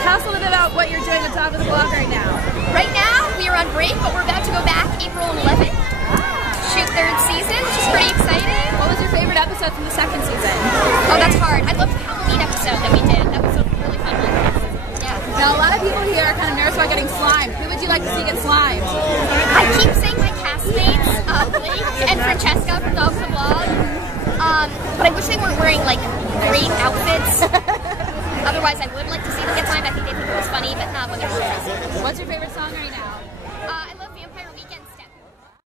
tell us a little bit about what you're doing on top of the block right now. Right now, we are on break, but we're about to go back April 11th. Shoot third season, which is pretty exciting. What was your favorite episode from the second season? Oh, that's hard. I loved the Halloween episode that we did. That was a really fun one. Yeah. Now, a lot of people here are kind of nervous about getting slimed. Who would you like to see get slimed? I keep saying my castmates, Blake and Francesca from Dogs the Vlog. But I wish they weren't wearing like great